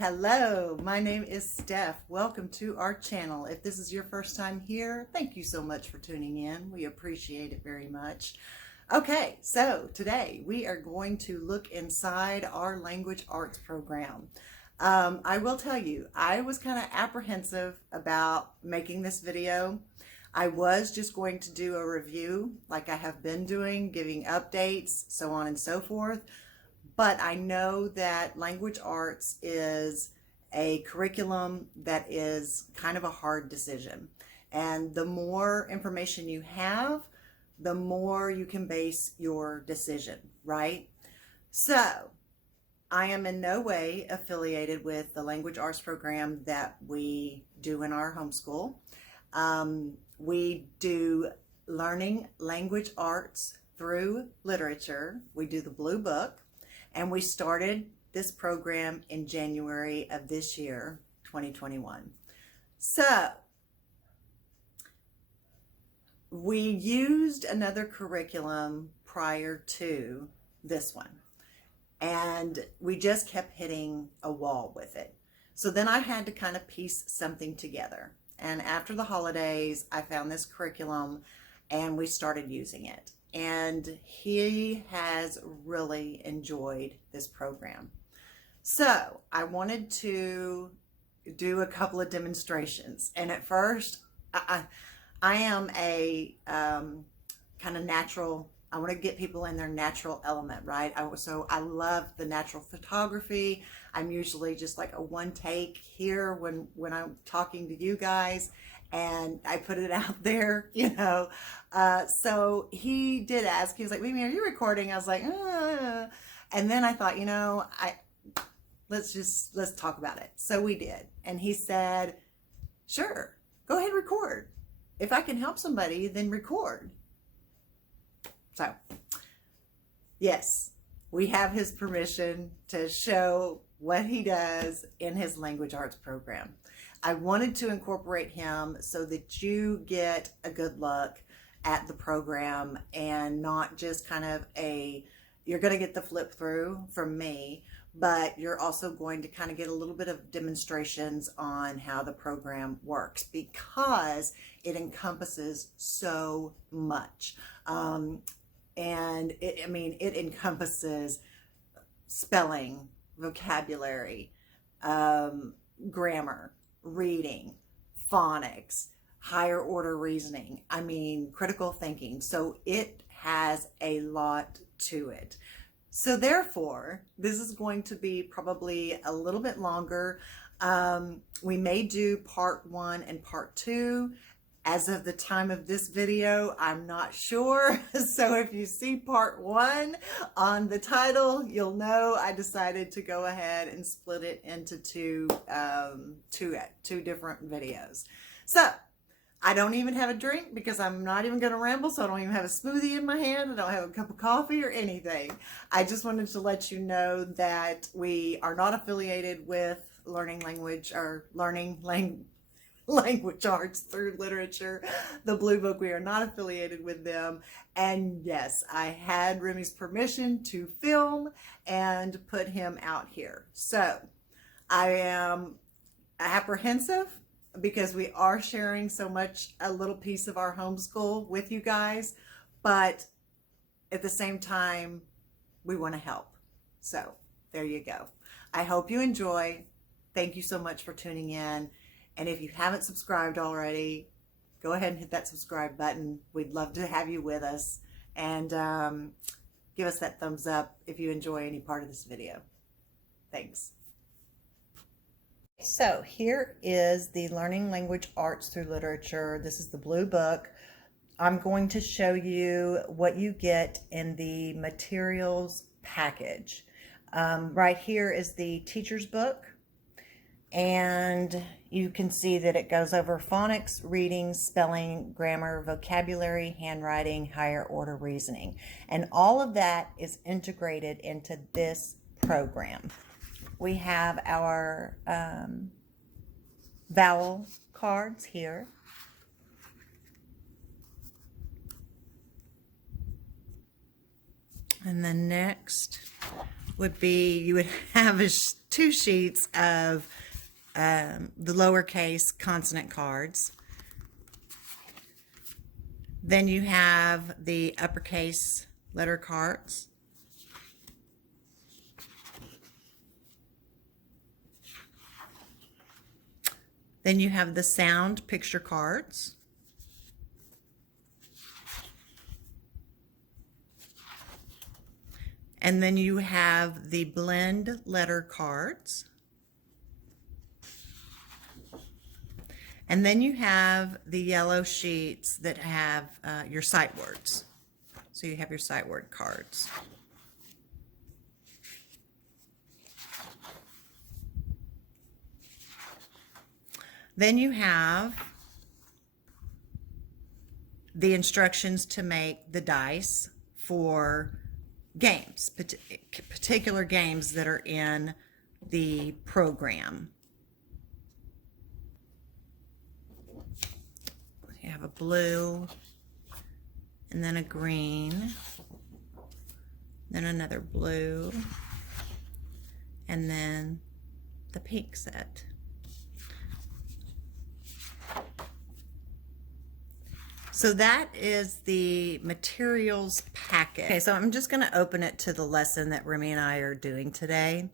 Hello, my name is Steph. Welcome to our channel. If this is your first time here, thank you so much for tuning in. We appreciate it very much. Okay, so today we are going to look inside our language arts program. I will tell you, I was kind of apprehensive about making this video. I was just going to do a review like I have been doing, giving updates, so on and so forth. But I know that language arts is a curriculum that is kind of a hard decision. And the more information you have, the more you can base your decision, right? So I am in no way affiliated with the language arts program that we do in our homeschool. We do learning language arts through literature. We do the Blue Book. And we started this program in January of this year, 2021. So we used another curriculum prior to this one, and we just kept hitting a wall with it. So then I had to kind of piece something together. And after the holidays, I found this curriculum and we started using it. And he has really enjoyed this program. So I wanted to do a couple of demonstrations. And at first, I am a kind of natural, I want to get people in their natural element, right? So I love the natural photography. I'm usually just like a one take here when I'm talking to you guys. And I put it out there, so he did ask, he was like, Mimi, are you recording? I was like, and then I thought, let's talk about it. So we did. And he said, sure, go ahead, record. If I can help somebody, then record. So yes, we have his permission to show what he does in his language arts program. I wanted to incorporate him so that you get a good look at the program and not just kind of you're going to get the flip through from me, but you're also going to kind of get a little bit of demonstrations on how the program works because it encompasses so much. And it encompasses spelling, vocabulary, grammar, reading, phonics, higher order reasoning, critical thinking. So it has a lot to it. So therefore, this is going to be probably a little bit longer. We may do part 1 and part 2. As of the time of this video, I'm not sure. So if you see part 1 on the title, you'll know I decided to go ahead and split it into two different videos. So I don't even have a drink because I'm not even going to ramble. So I don't even have a smoothie in my hand. I don't have a cup of coffee or anything. I just wanted to let you know that we are not affiliated with learning language arts through literature, the Blue Book. We are not affiliated with them. And yes, I had Remy's permission to film and put him out here. So I am apprehensive because we are sharing so much, a little piece of our homeschool with you guys, but at the same time, we want to help. So there you go. I hope you enjoy. Thank you so much for tuning in. And if you haven't subscribed already, go ahead and hit that subscribe button. We'd love to have you with us. And give us that thumbs up if you enjoy any part of this video. Thanks. So here is the Learning Language Arts Through Literature. This is the Blue Book. I'm going to show you what you get in the materials package. Right here is the teacher's book. And you can see that it goes over phonics, reading, spelling, grammar, vocabulary, handwriting, higher order reasoning. And all of that is integrated into this program. We have our vowel cards here. And then next would be, you would have two sheets of the lowercase consonant cards. Then you have the uppercase letter cards. Then you have the sound picture cards. And then you have the blend letter cards. And then you have the yellow sheets that have your sight words. So you have your sight word cards. Then you have the instructions to make the dice for games, particular games that are in the program. You have a blue, and then a green, then another blue, and then the pink set. So that is the materials packet. Okay, so I'm just going to open it to the lesson that Remy and I are doing today.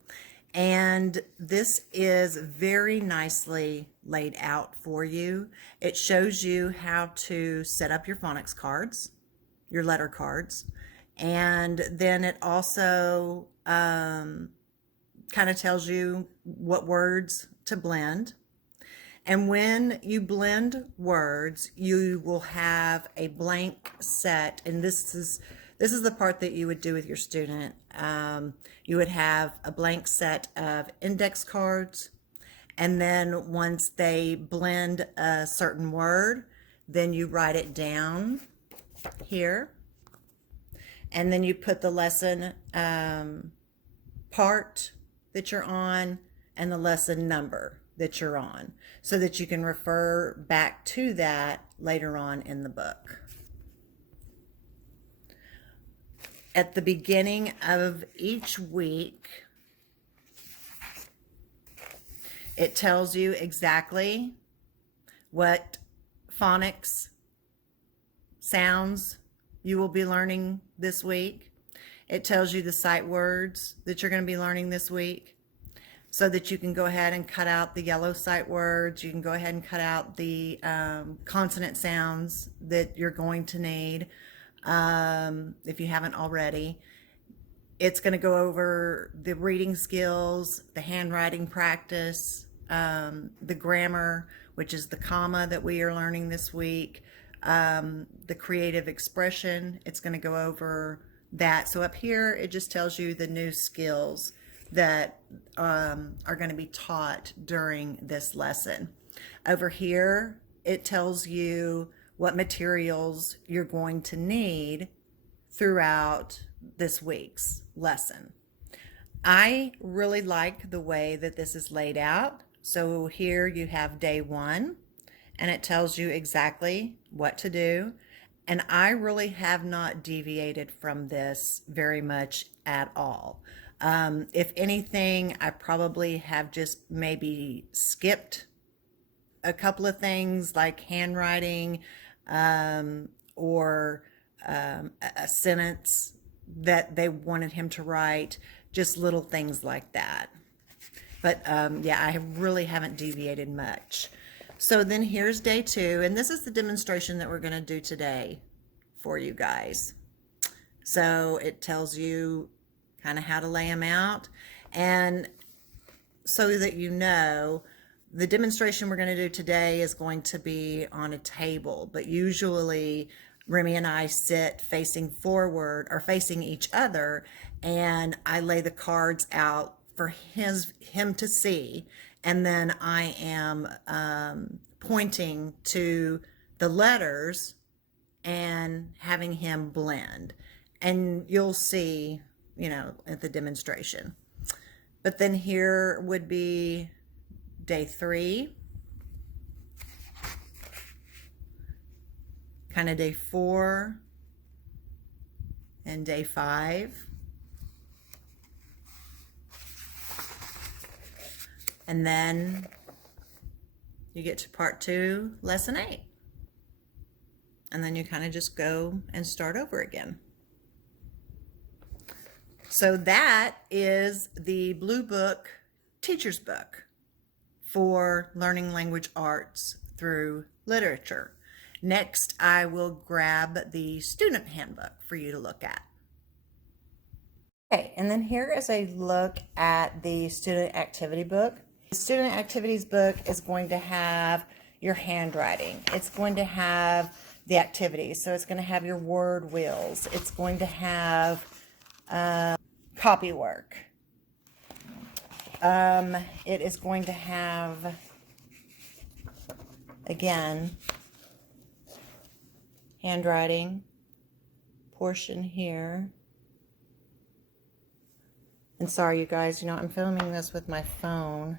And this is very nicely laid out for you. It shows you how to set up your phonics cards, your letter cards. And then it also kind of tells you what words to blend. And when you blend words, you will have a blank set, and this is the part that you would do with your student. You would have a blank set of index cards, and then once they blend a certain word, then you write it down here, and then you put the lesson part that you're on and the lesson number that you're on, so that you can refer back to that later on in the book. At the beginning of each week, it tells you exactly what phonics sounds you will be learning this week. It tells you the sight words that you're going to be learning this week, so that you can go ahead and cut out the yellow sight words. You can go ahead and cut out the consonant sounds that you're going to need if you haven't already. It's going to go over the reading skills, the handwriting practice, the grammar, which is the comma that we are learning this week, the creative expression. It's going to go over that. So up here, it just tells you the new skills that are going to be taught during this lesson. Over here, it tells you what materials you're going to need throughout this week's lesson. I really like the way that this is laid out. So here you have day 1, and it tells you exactly what to do. And I really have not deviated from this very much at all. If anything, I probably have just maybe skipped a couple of things like handwriting or a sentence that they wanted him to write, just little things like that. But yeah, I really haven't deviated much. So then here's day 2, and this is the demonstration that we're going to do today for you guys. So it tells you kind of how to lay them out, and so that you know, the demonstration we're going to do today is going to be on a table, but usually Remy and I sit facing forward or facing each other, and I lay the cards out for him to see, and then I am pointing to the letters and having him blend, and you'll see, you know, at the demonstration. But then here would be day 3, kind of day 4, and day 5. And then you get to part 2, lesson 8. And then you kind of just go and start over again. So that is the Blue Book Teacher's Book for learning language arts through literature. Next, I will grab the student handbook for you to look at. Okay, and then here is a look at the student activity book. The student activities book is going to have your handwriting. It's going to have the activities. So it's going to have your word wheels. It's going to have copy work. It is going to have, again, handwriting portion here. And sorry, you guys, I'm filming this with my phone.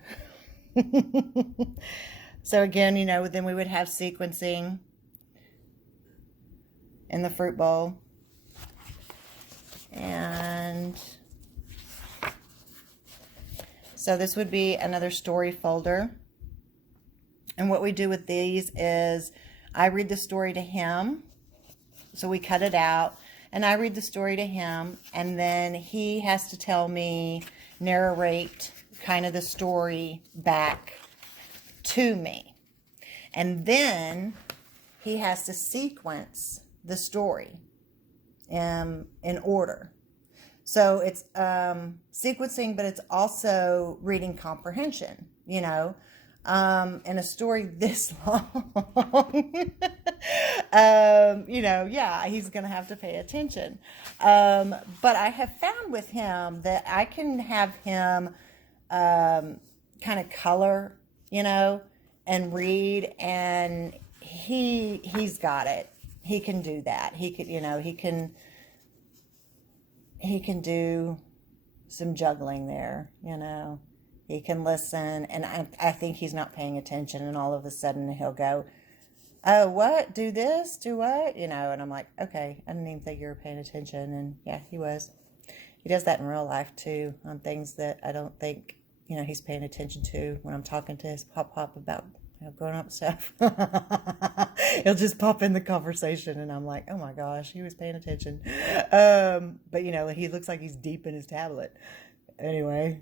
So again, then we would have sequencing in the fruit bowl. And so this would be another story folder. And what we do with these is I read the story to him. So we cut it out. And I read the story to him, and then he has to tell me, narrate kind of the story back to me. And then he has to sequence the story in order. So it's sequencing, but it's also reading comprehension, in a story this long, yeah, he's going to have to pay attention. But I have found with him that I can have him kind of color, and read, and he's got it. He can do that. He could, he can do some juggling there, He can listen, and I think he's not paying attention, and all of a sudden he'll go, oh, what? Do this? Do what? And I'm like, okay, I didn't even think you were paying attention. And yeah, he was. He does that in real life too, on things that I don't think, he's paying attention to when I'm talking to his pop about grown up stuff. He'll just pop in the conversation, and I'm like, oh my gosh, he was paying attention. But he looks like he's deep in his tablet. Anyway.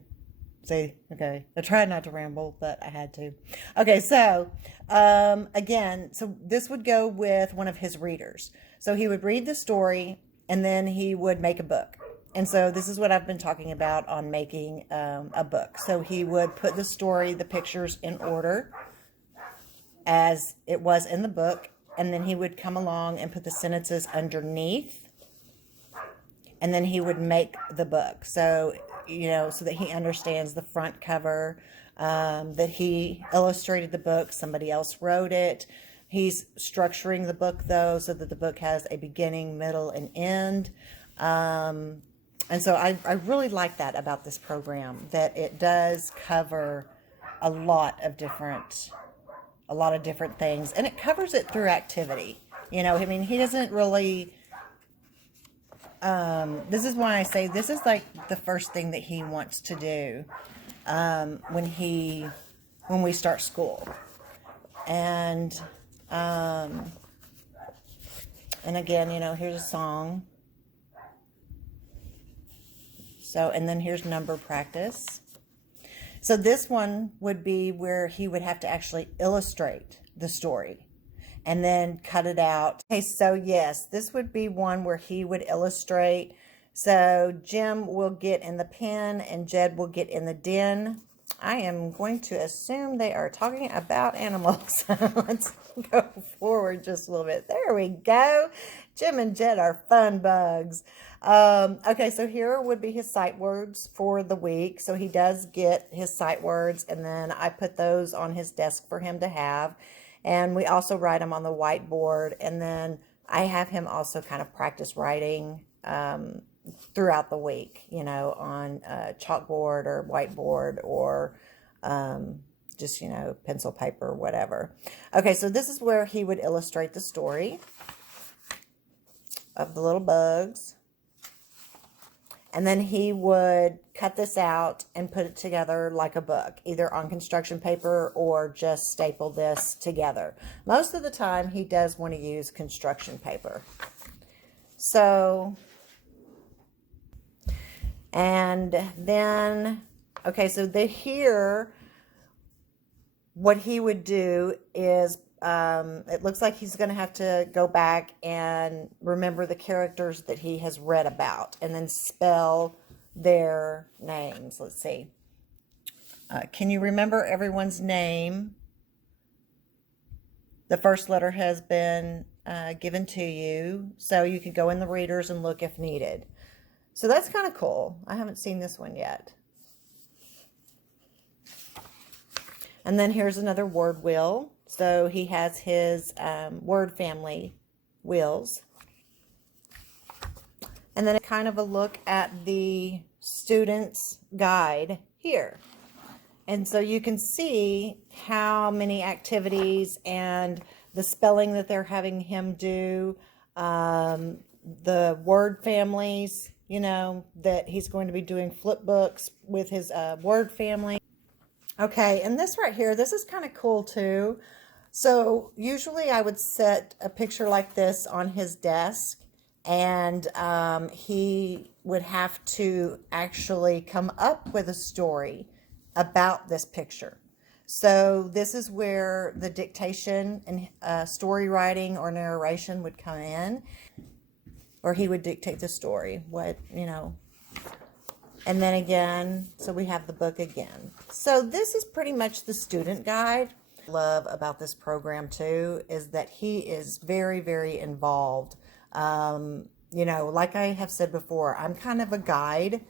See, okay, I tried not to ramble, but I had to. Okay, so again, so this would go with one of his readers. So he would read the story, and then he would make a book. And so this is what I've been talking about on making a book. So he would put the story, the pictures in order as it was in the book, and then he would come along and put the sentences underneath, and then he would make the book. So so that he understands the front cover, that he illustrated the book, somebody else wrote it. He's structuring the book, though, so that the book has a beginning, middle, and end. And so I really like that about this program, that it does cover a lot of different things, and it covers it through activity. He doesn't really... this is why I say this is like the first thing that he wants to do when we start school. And again, here's a song. So, and then here's number practice. So this one would be where he would have to actually illustrate the story and then cut it out. Okay, so yes, this would be one where he would illustrate. So Jim will get in the pen and Jed will get in the den. I am going to assume they are talking about animals. Let's go forward just a little bit. There we go. Jim and Jed are fun bugs. Okay, so here would be his sight words for the week. So he does get his sight words, and then I put those on his desk for him to have. And we also write them on the whiteboard, and then I have him also kind of practice writing throughout the week, on chalkboard or whiteboard or just, pencil paper, whatever. Okay, so this is where he would illustrate the story of the little bugs. And then he would cut this out and put it together like a book, either on construction paper or just staple this together. Most of the time, he does want to use construction paper. So, and then, okay, so here, what he would do is, it looks like he's going to have to go back and remember the characters that he has read about and then spell their names. Let's see. Can you remember everyone's name? The first letter has been given to you, so you could go in the readers and look if needed. So that's kind of cool. I haven't seen this one yet. And then here's another word wheel. So he has his word family wheels. And then kind of a look at the student's guide here. And so you can see how many activities and the spelling that they're having him do, the word families, you know, that he's going to be doing flip books with his word family. Okay, and this right here, this is kind of cool too. So usually I would set a picture like this on his desk, and he would have to actually come up with a story about this picture. So this is where the dictation and story writing or narration would come in, or he would dictate the story, what, you know. And then again, so we have the book again. So this is pretty much the student guide. Love about this program too is that he is very, very involved. You know, like I have said before, I'm kind of a guide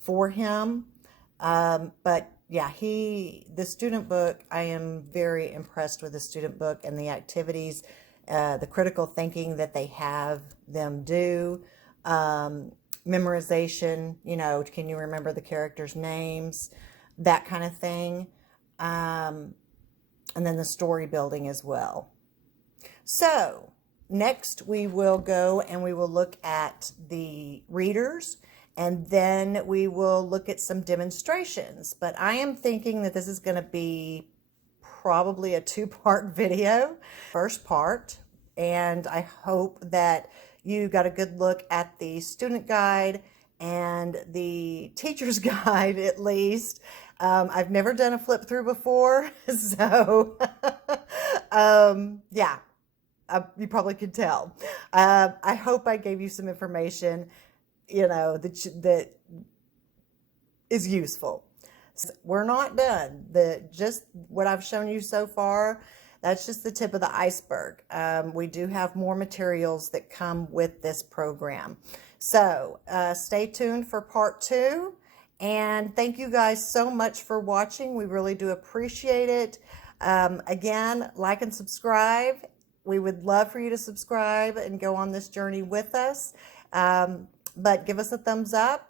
for him. But yeah, the student book, I am very impressed with the student book and the activities, the critical thinking that they have them do. Memorization, you know, can you remember the characters' names, that kind of thing. And then the story building as well. So next we will go and we will look at the readers, and then we will look at some demonstrations. But I am thinking that this is going to be probably a two-part video. First part, and I hope that you got a good look at the student guide and the teacher's guide at least. I've never done a flip through before, so yeah, you probably could tell. I hope I gave you some information, you know, that is useful. So we're not done. Just what I've shown you so far, that's just the tip of the iceberg. We do have more materials that come with this program. So stay tuned for part 2. And thank you guys so much for watching. We really do appreciate it. Again, like and subscribe. We would love for you to subscribe and go on this journey with us. But give us a thumbs up